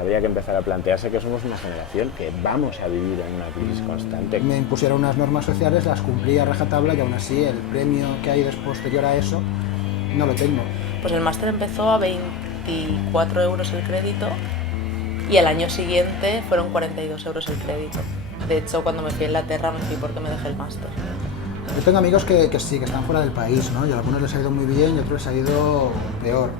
habría que empezar a plantearse que somos una generación que vamos a vivir en una crisis constante. Me impusieron unas normas sociales, las cumplí a rajatabla y aún así el premio que hay posterior a eso no lo tengo. Pues el máster empezó a 24 euros el crédito y el año siguiente fueron 42 euros el crédito. De hecho, cuando me fui a Inglaterra me fui porque me dejé el máster. Yo tengo amigos que sí, que están fuera del país, ¿no? Y a algunos les ha ido muy bien y a otros les ha ido peor.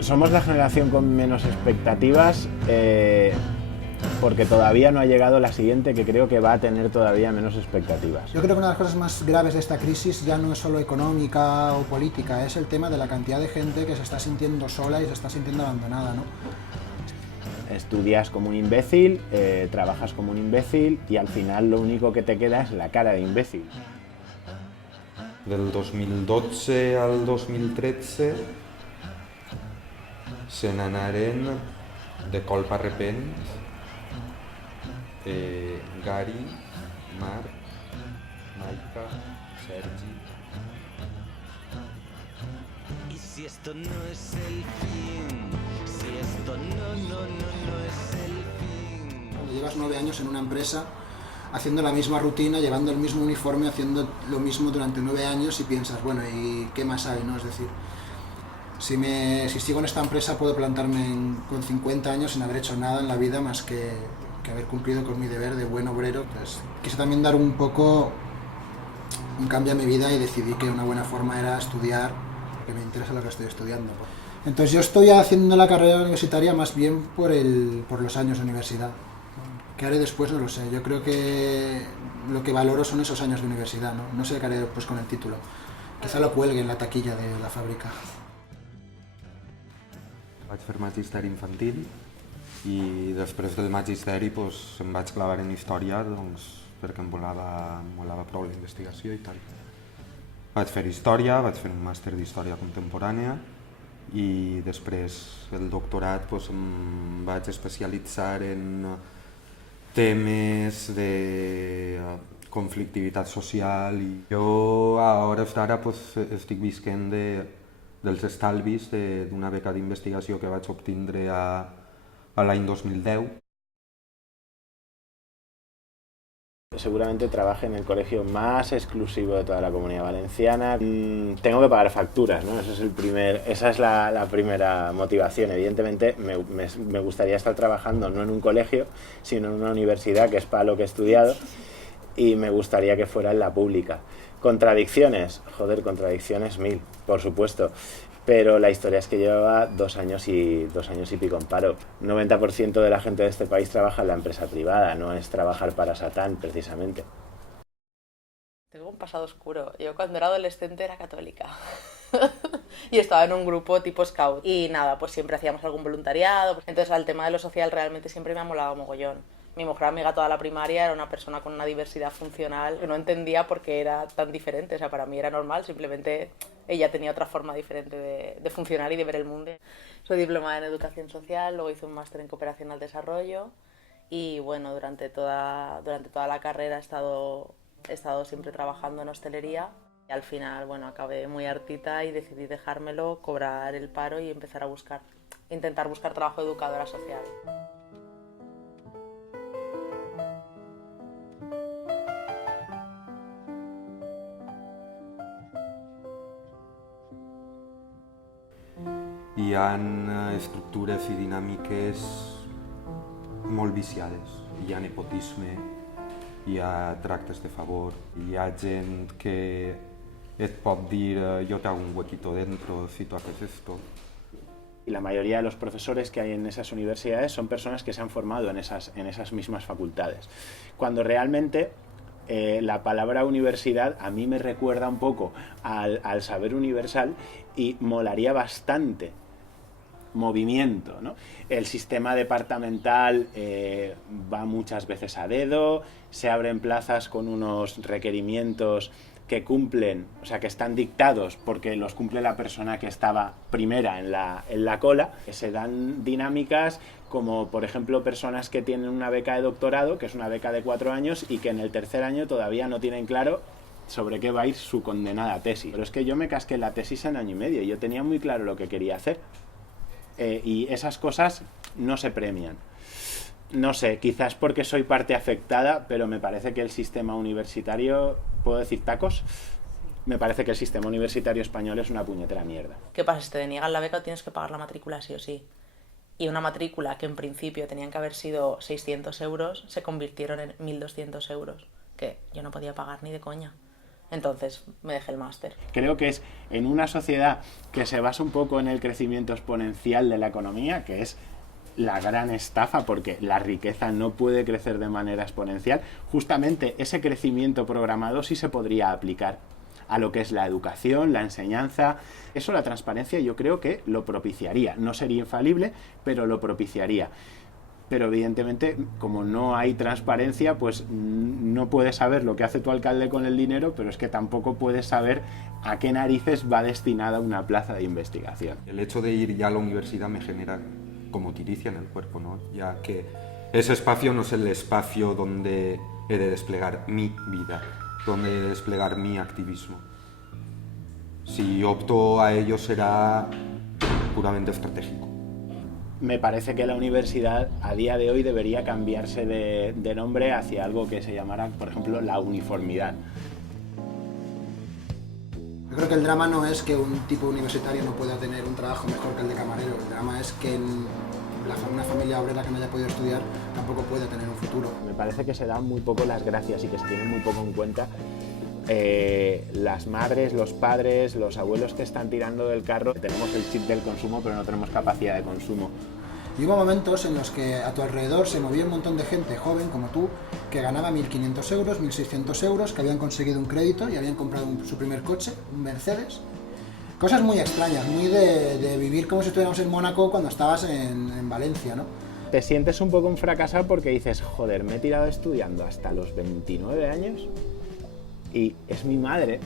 Somos la generación con menos expectativas porque todavía no ha llegado la siguiente, que creo que va a tener todavía menos expectativas. Yo creo que una de las cosas más graves de esta crisis ya no es solo económica o política, es el tema de la cantidad de gente que se está sintiendo sola y se está sintiendo abandonada, ¿no? Estudias como un imbécil, trabajas como un imbécil y al final lo único que te queda es la cara de imbécil. Del 2012 al 2013 se n'anaren de colpa repent Gary, Marc, Maika, Sergi. Y si esto no es el fin, si esto no es el fin. Cuando llevas 9 años en una empresa, haciendo la misma rutina, llevando el mismo uniforme, haciendo lo mismo durante 9 años y piensas, bueno, ¿y qué más hay, no? Es decir, si sigo en esta empresa puedo plantarme con 50 años sin haber hecho nada en la vida más que haber cumplido con mi deber de buen obrero. Pues quise también dar un poco un cambio a mi vida y decidí que una buena forma era estudiar, que me interesa lo que estoy estudiando. Entonces yo estoy haciendo la carrera universitaria más bien por los años de universidad. ¿Qué haré después? No lo sé. Yo creo que lo que valoro son esos años de universidad, ¿no? No sé qué haré después con el título. Quizá lo cuelgue en la taquilla de la fàbrica. Vaig fer magisteri infantil i després del magisteri doncs, em vaig clavar en història perquè em molava prou la investigació i tal. Vaig fer història, vaig fer un màster d'història contemporània i després el doctorat doncs, em vaig especialitzar en temes de conflictivitat social i jo a hores d'ara doncs, estic visquent dels estalvis d'una beca d'investigació que vaig obtindre a l'any 2010. Seguramente trabaje en el colegio más exclusivo de toda la Comunidad Valenciana. Tengo que pagar facturas, ¿no? Esa es la primera motivación. Evidentemente me gustaría estar trabajando no en un colegio, sino en una universidad, que es para lo que he estudiado, y me gustaría que fuera en la pública. Contradicciones, joder, contradicciones 1000, por supuesto. Pero la historia es que llevaba 2 años y pico en paro. 90% de la gente de este país trabaja en la empresa privada, no es trabajar para Satán, precisamente. Tengo un pasado oscuro. Yo cuando era adolescente era católica. Y estaba en un grupo tipo scout. Y nada, pues siempre hacíamos algún voluntariado. Entonces el tema de lo social realmente siempre me ha molado mogollón. Mi mejor amiga toda la primaria era una persona con una diversidad funcional que no entendía por qué era tan diferente. O sea, para mí era normal, simplemente ella tenía otra forma diferente de funcionar y de ver el mundo. Soy diplomada en educación social, luego hice un máster en cooperación al desarrollo y bueno, durante toda la carrera he estado siempre trabajando en hostelería. Y al final, bueno, acabé muy hartita y decidí dejármelo, cobrar el paro y empezar a intentar buscar trabajo de educadora social. Hi ha estructures i dinàmiques molt viciades. Hi ha nepotisme, hi ha tractes de favor, hi ha gent que et pot dir yo te hago un huequito dentro si tú haces esto. Y la mayoría de los profesores que hay en esas universidades son personas que se han formado en esas mismas facultades. Cuando realmente la palabra universidad a mí me recuerda un poco al saber universal y molaría bastante movimiento, ¿no? El sistema departamental va muchas veces a dedo, se abren plazas con unos requerimientos que cumplen, o sea, que están dictados porque los cumple la persona que estaba primera en la cola. Se dan dinámicas como, por ejemplo, personas que tienen una beca de doctorado, que es una beca de 4 años, y que en el tercer año todavía no tienen claro sobre qué va a ir su condenada tesis. Pero es que yo me casqué la tesis en 1 año y medio y yo tenía muy claro lo que quería hacer. Y esas cosas no se premian. No sé, quizás porque soy parte afectada, pero me parece que el sistema universitario, ¿puedo decir tacos? Me parece que el sistema universitario español es una puñetera mierda. ¿Qué pasa? Si te deniegan la beca tienes que pagar la matrícula sí o sí. Y una matrícula que en principio tenían que haber sido 600 euros se convirtieron en 1.200 euros, que yo no podía pagar ni de coña. Entonces me dejé el máster. Creo que es en una sociedad que se basa un poco en el crecimiento exponencial de la economía, que es la gran estafa, porque la riqueza no puede crecer de manera exponencial. Justamente ese crecimiento programado sí se podría aplicar a lo que es la educación, la enseñanza. Eso, la transparencia, yo creo que lo propiciaría. No sería infalible, pero lo propiciaría. Pero evidentemente, como no hay transparencia, pues no puedes saber lo que hace tu alcalde con el dinero, pero es que tampoco puedes saber a qué narices va destinada una plaza de investigación. El hecho de ir ya a la universidad me genera como tiricia en el cuerpo, ¿no? Ya que ese espacio no es el espacio donde he de desplegar mi vida, donde he de desplegar mi activismo. Si opto a ello será puramente estratégico. Me parece que la universidad a día de hoy debería cambiarse de nombre hacia algo que se llamara, por ejemplo, la uniformidad. Yo creo que el drama no es que un tipo universitario no pueda tener un trabajo mejor que el de camarero. El drama es que una familia obrera que no haya podido estudiar tampoco puede tener un futuro. Me parece que se dan muy poco las gracias y que se tienen muy poco en cuenta las madres, los padres, los abuelos que están tirando del carro. Tenemos el chip del consumo, pero no tenemos capacidad de consumo. Y hubo momentos en los que a tu alrededor se movía un montón de gente joven como tú que ganaba 1.500 euros, 1.600 euros, que habían conseguido un crédito y habían comprado su primer coche, un Mercedes. Cosas muy extrañas, muy de vivir como si estuviéramos en Mónaco cuando estabas en Valencia, ¿no? Te sientes un poco un fracasado porque dices, joder, me he tirado estudiando hasta los 29 años y es mi madre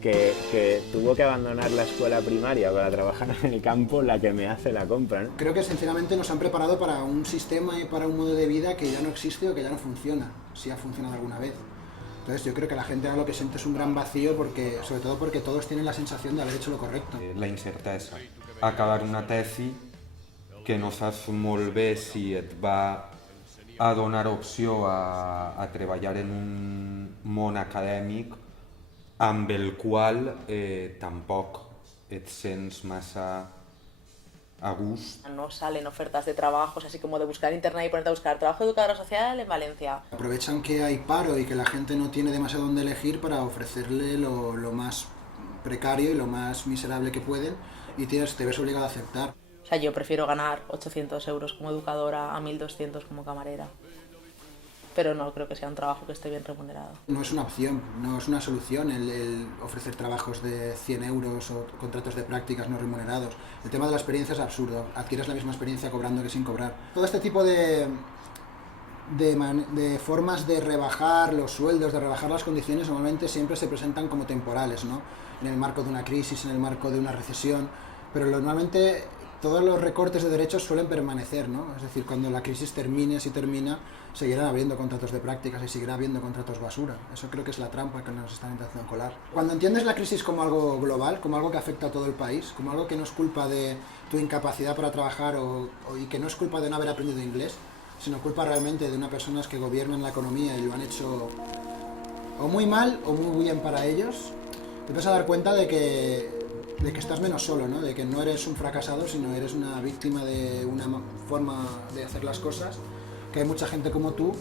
que tuvo que abandonar la escuela primaria para trabajar en el campo la que me hace la compra, ¿no? Creo que sinceramente nos han preparado para un sistema y para un modo de vida que ya no existe o que ya no funciona, si ha funcionado alguna vez. Entonces yo creo que la gente ahora lo que siente es un gran vacío, sobre todo porque todos tienen la sensación de haber hecho lo correcto. La incertesa. Acabar una tesi que no saps molt bé si et va a donar opció a treballar en un món acadèmic amb el qual tampoc et sents massa a gust. No salen ofertas de trabajos así como de buscar en internet y ponerte a buscar trabajo de educadora social en Valencia. Aprovechan que hay paro y que la gente no tiene demasiado donde elegir para ofrecerle lo más precario y lo más miserable que pueden y te ves obligado a aceptar. O sea, yo prefiero ganar 800 euros como educadora a 1.200 como camarera. Pero no creo que sea un trabajo que esté bien remunerado. No es una opción, no es una solución el ofrecer trabajos de 100 euros o contratos de prácticas no remunerados. El tema de la experiencia es absurdo, adquieres la misma experiencia cobrando que sin cobrar. Todo este tipo de formas de rebajar los sueldos, de rebajar las condiciones, normalmente siempre se presentan como temporales, ¿no? En el marco de una crisis, en el marco de una recesión, pero normalmente todos los recortes de derechos suelen permanecer, ¿no? Es decir, cuando la crisis termine, si termina, seguirán habiendo contratos de prácticas y seguirá habiendo contratos basura. Eso creo que es la trampa que nos están intentando colar. Cuando entiendes la crisis como algo global, como algo que afecta a todo el país, como algo que no es culpa de tu incapacidad para trabajar y que no es culpa de no haber aprendido inglés, sino culpa realmente de unas personas que gobiernan la economía y lo han hecho o muy mal o muy bien para ellos, te vas a dar cuenta de que estás menos solo, ¿no? De que no eres un fracasado, sino eres una víctima de una forma de hacer las cosas, que hay mucha gente como tú,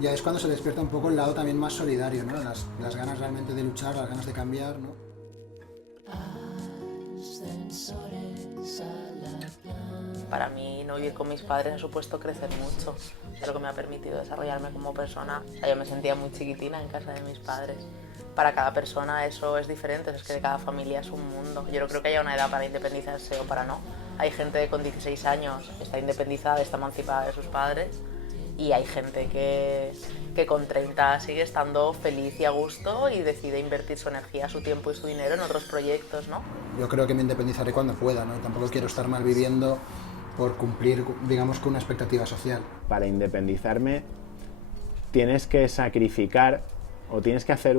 ya es cuando se despierta un poco el lado también más solidario, ¿no? Las ganas realmente de luchar, las ganas de cambiar, ¿no? Para mí no vivir con mis padres ha supuesto crecer mucho. Es lo que me ha permitido desarrollarme como persona. O sea, yo me sentía muy chiquitina en casa de mis padres. Para cada persona eso es diferente, es que de cada familia es un mundo. Yo no creo que haya una edad para independizarse o para no. Hay gente que con 16 años está independizada, está emancipada de sus padres, y hay gente que con 30 sigue estando feliz y a gusto y decide invertir su energía, su tiempo y su dinero en otros proyectos, ¿no? Yo creo que me independizaré cuando pueda, ¿no? Tampoco quiero estar mal viviendo por cumplir, digamos, con una expectativa social. Para independizarme tienes que sacrificar o tienes que hacer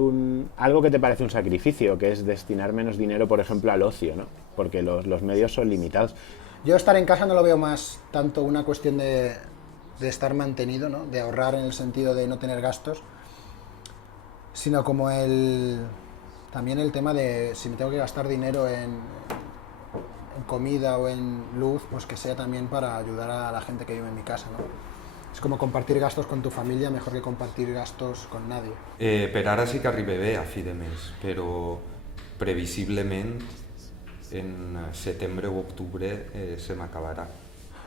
algo que te parece un sacrificio, que es destinar menos dinero, por ejemplo, al ocio, ¿no? Porque los medios son limitados. Yo estar en casa no lo veo más tanto una cuestión de de estar mantenido, ¿no? De ahorrar en el sentido de no tener gastos, sino como también el tema de si me tengo que gastar dinero en comida o en luz, pues que sea también para ayudar a la gente que vive en mi casa, ¿no? És com compartir gastos con tu família mejor que compartir gastos con nadie. Per ara sí que arriba bé a fi de mes, però previsiblement en setembre o octubre se m'acabarà.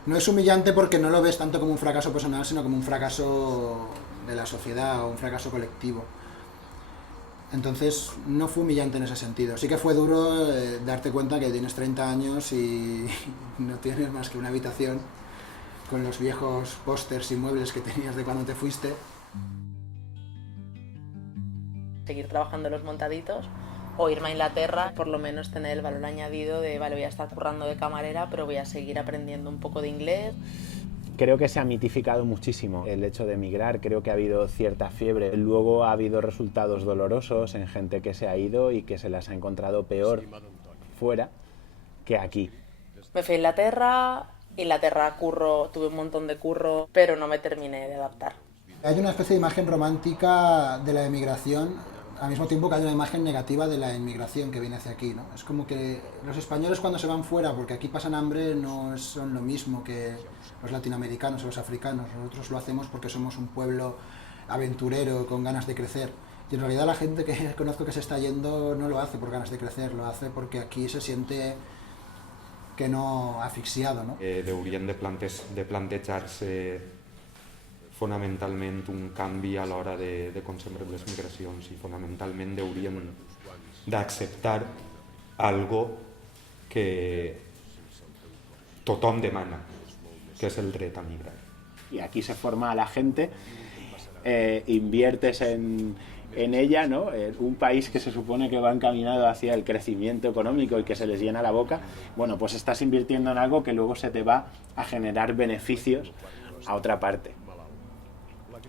No es humillante porque no lo ves tanto como un fracaso personal, sino como un fracaso de la sociedad o un fracaso colectivo. Entonces no fue humillante en ese sentido. Sí que fue duro darte cuenta que tienes 30 años y no tienes más que una habitación con los viejos pósters y muebles que tenías de cuando te fuiste. Seguir trabajando en los montaditos o irme a Inglaterra, por lo menos tener el valor añadido de, vale, voy a estar currando de camarera, pero voy a seguir aprendiendo un poco de inglés. Creo que se ha mitificado muchísimo el hecho de emigrar, creo que ha habido cierta fiebre. Luego ha habido resultados dolorosos en gente que se ha ido y que se las ha encontrado peor fuera que aquí. Me fui a Inglaterra curro, tuve un montón de curro, pero no me terminé de adaptar. Hay una especie de imagen romántica de la emigración, al mismo tiempo que hay una imagen negativa de la inmigración que viene hacia aquí, ¿no? Es como que los españoles cuando se van fuera, porque aquí pasan hambre, no son lo mismo que los latinoamericanos o los africanos. Nosotros lo hacemos porque somos un pueblo aventurero, con ganas de crecer. Y en realidad la gente que conozco que se está yendo no lo hace por ganas de crecer, lo hace porque aquí se siente que no asfixiado, no? Haurien de plantejar-se fonamentalment un canvi a l'hora de concebre les migracions i fonamentalment haurien d'acceptar algo que tothom demana, que és el dret a migrar. Y aquí se forma a la gente, inviertes en ella, ¿no? Un país que se supone que va encaminado hacia el crecimiento económico y que se les llena la boca, bueno, pues estás invirtiendo en algo que luego se te va a generar beneficios a otra parte.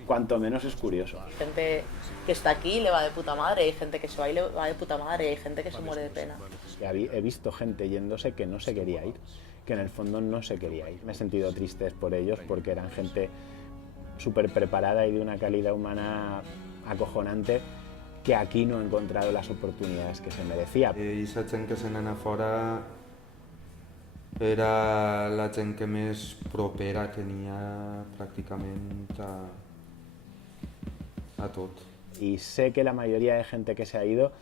Cuanto menos es curioso. Hay gente que está aquí y le va de puta madre, hay gente que se va y le va de puta madre, hay gente que se muere de pena. He visto gente yéndose que no se quería ir, que en el fondo no se quería ir. Me he sentido triste por ellos porque eran gente súper preparada y de una calidad humana acojonante que aquí no ha encontrado las oportunidades que se merecía. I la gent que se n'anà fora era la gent que més propera tenia pràcticament a tot. Y sé que la mayoría de gente que se ha ido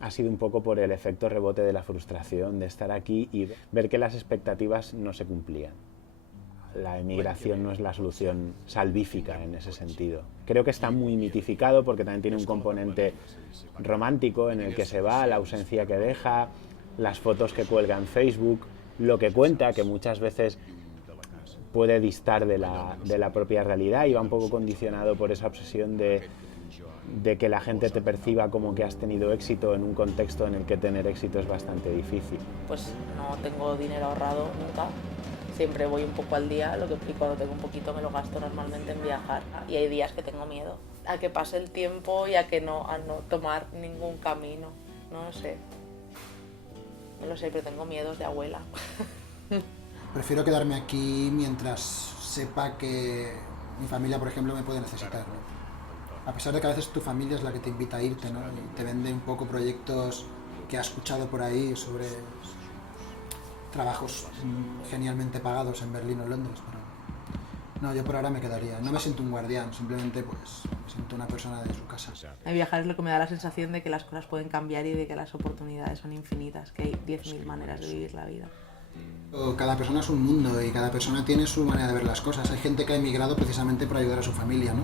ha sido un poco por el efecto rebote de la frustración de estar aquí y ver que las expectativas no se cumplían. La emigración no es la solución salvífica en ese sentido. Creo que está muy mitificado porque también tiene un componente romántico en el que se va, la ausencia que deja, las fotos que cuelga en Facebook, lo que cuenta, que muchas veces puede distar de la propia realidad y va un poco condicionado por esa obsesión de que la gente te perciba como que has tenido éxito en un contexto en el que tener éxito es bastante difícil. Pues no tengo dinero ahorrado nunca, siempre voy un poco al día, y cuando tengo un poquito me lo gasto normalmente en viajar. Y hay días que tengo miedo a que pase el tiempo y a no tomar ningún camino, no lo sé. No lo sé, pero tengo miedos de abuela. Prefiero quedarme aquí mientras sepa que mi familia, por ejemplo, me puede necesitar, ¿no? A pesar de que a veces tu familia es la que te invita a irte, ¿no? Y te vende un poco proyectos que has escuchado por ahí sobre trabajos genialmente pagados en Berlín o Londres, pero no, yo por ahora me quedaría. No me siento un guardián, simplemente pues me siento una persona de su casa. Viajar es lo que me da la sensación de que las cosas pueden cambiar y de que las oportunidades son infinitas, que hay 10.000 maneras de vivir la vida. Cada persona es un mundo y cada persona tiene su manera de ver las cosas. Hay gente que ha emigrado precisamente para ayudar a su familia, ¿no?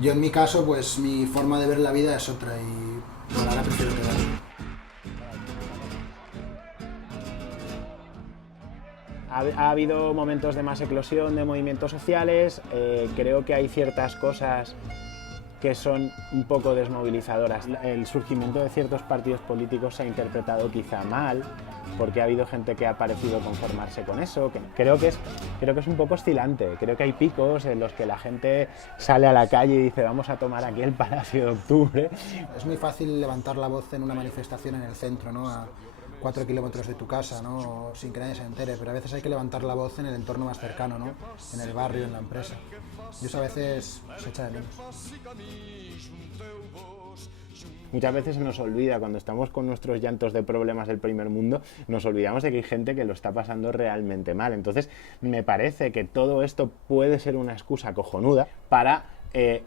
Yo en mi caso, pues mi forma de ver la vida es otra y por ahora prefiero quedarme. Ha habido momentos de más eclosión de movimientos sociales, creo que hay ciertas cosas que son un poco desmovilizadoras. El surgimiento de ciertos partidos políticos se ha interpretado quizá mal, porque ha habido gente que ha parecido conformarse con eso. Creo que es un poco oscilante, creo que hay picos en los que la gente sale a la calle y dice vamos a tomar aquí el Palacio de Octubre. Es muy fácil levantar la voz en una manifestación en el centro, ¿no? A 4 kilómetros de tu casa, ¿no? Sin que nadie se entere, pero a veces hay que levantar la voz en el entorno más cercano, ¿no? En el barrio, en la empresa. Y eso a veces se echa de menos. Muchas veces se nos olvida, cuando estamos con nuestros llantos de problemas del primer mundo, nos olvidamos de que hay gente que lo está pasando realmente mal. Entonces, me parece que todo esto puede ser una excusa cojonuda para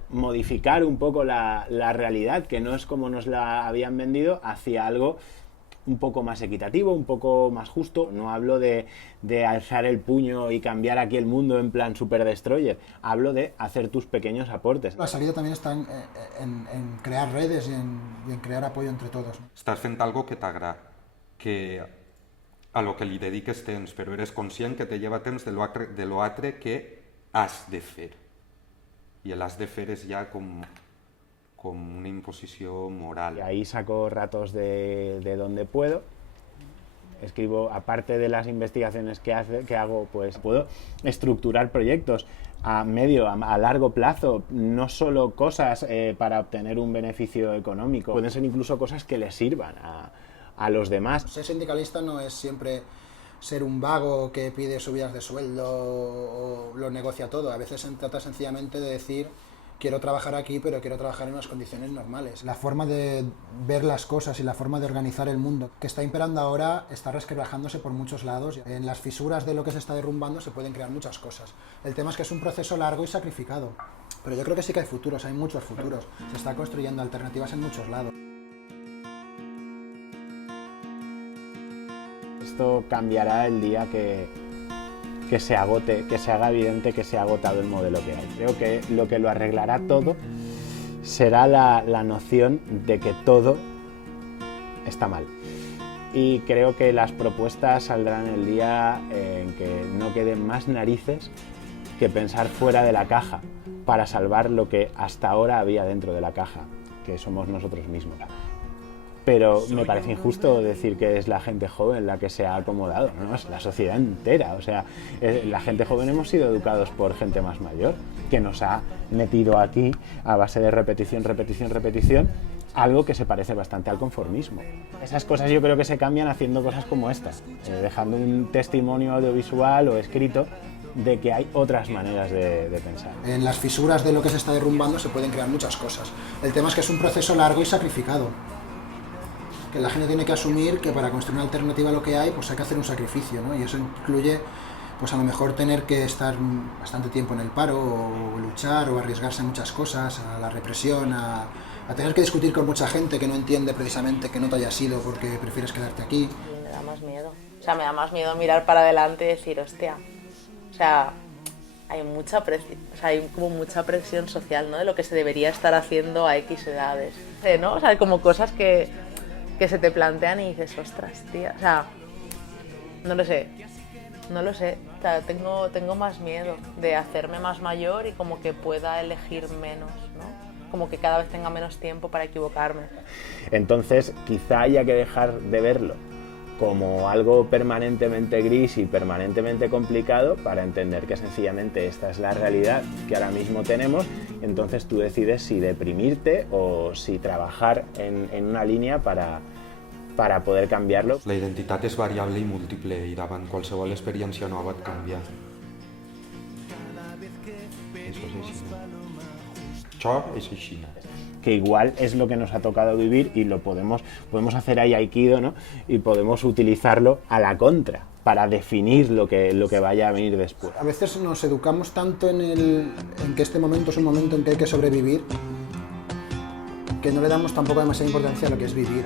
modificar un poco la realidad, que no es como nos la habían vendido, hacia algo un poco más equitativo, un poco más justo. No hablo de alzar el puño y cambiar aquí el mundo en plan super destroyer, hablo de hacer tus pequeños aportes. La salida también está en crear redes y en crear apoyo entre todos. Estàs fent algo que t'agrada, que a lo que li dediques temps, però eres conscient que te lleva temps de lo altre que has de fer. I el has de fer és ja com una imposició moral. Y ahí saco ratos de donde puedo. Escribo, aparte de las investigaciones que hago, pues puedo estructurar proyectos a medio, a largo plazo, no solo cosas para obtener un beneficio económico, pueden ser incluso cosas que les sirvan a los demás. Ser sindicalista no es siempre ser un vago que pide subidas de sueldo o lo negocia todo. A veces se trata sencillamente de decir: quiero trabajar aquí, pero quiero trabajar en unas condiciones normales. La forma de ver las cosas y la forma de organizar el mundo que está imperando ahora está resquebrajándose por muchos lados. En las fisuras de lo que se está derrumbando se pueden crear muchas cosas. El tema es que es un proceso largo y sacrificado. Pero yo creo que sí que hay futuros, hay muchos futuros. Se está construyendo alternativas en muchos lados. Esto cambiará el día que se agote, que se haga evidente que se ha agotado el modelo que hay. Creo que lo arreglará todo será la noción de que todo está mal. Y creo que las propuestas saldrán el día en que no queden más narices que pensar fuera de la caja para salvar lo que hasta ahora había dentro de la caja, que somos nosotros mismos. Pero me parece injusto decir que es la gente joven la que se ha acomodado, no, es la sociedad entera. O sea, la gente joven hemos sido educados por gente más mayor, que nos ha metido aquí a base de repetición, repetición, repetición, algo que se parece bastante al conformismo. Esas cosas yo creo que se cambian haciendo cosas como estas, dejando un testimonio audiovisual o escrito de que hay otras maneras de pensar. En las fisuras de lo que se está derrumbando se pueden crear muchas cosas. El tema es que es un proceso largo y sacrificado, que la gente tiene que asumir que para construir una alternativa a lo que hay, pues hay que hacer un sacrificio, ¿no? Y eso incluye, pues a lo mejor tener que estar bastante tiempo en el paro, o luchar, o arriesgarse a muchas cosas, a la represión, a tener que discutir con mucha gente que no entiende precisamente que no te hayas ido porque prefieres quedarte aquí. Me da más miedo. O sea, me da más miedo mirar para adelante y decir, hostia, o sea, hay mucha presión, o sea, hay como mucha presión social, ¿no? De lo que se debería estar haciendo a X edades, ¿no? O sea, como cosas que se te plantean y dices, ostras, tía, o sea, no lo sé, o sea, tengo más miedo de hacerme más mayor y como que pueda elegir menos, ¿no? Como que cada vez tenga menos tiempo para equivocarme. Entonces, quizá haya que dejar de verlo como algo permanentemente gris y permanentemente complicado para entender que sencillamente esta es la realidad que ahora mismo tenemos. Entonces tú decides si deprimirte o si trabajar en una línea para poder cambiarlo. La identitat és variable i múltiple i davant qualsevol experiència nova et canvia. Això és així. Això és així. Que igual es lo que nos ha tocado vivir y lo podemos hacer ahí aikido, ¿no? Y podemos utilizarlo a la contra para definir lo que vaya a venir después. A veces nos educamos tanto en que este momento es un momento en que hay que sobrevivir, que no le damos tampoco demasiada importancia a lo que es vivir.